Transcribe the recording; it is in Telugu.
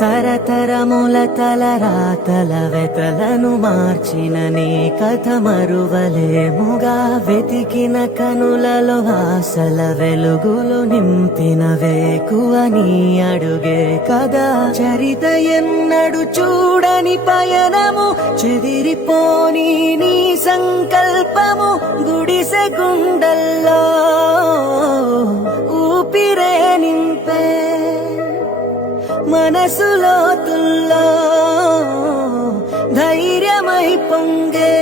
తరతరముల తలరాతల వెతలను మార్చిన నీ కథ మరువలేముగా. వెతికిన కనులలో ఆశల వెలుగులు నింపిన వేకువ నీ అడుగే కదా. చరిత ఎన్నడు చూడని పయనము, చెదిరిపోని నీ సంకల్పము. గుడిసె గుండెల్లో ఊపిరే నింపే, మనసులో తుల్లో ధైర్యమై పొంగే.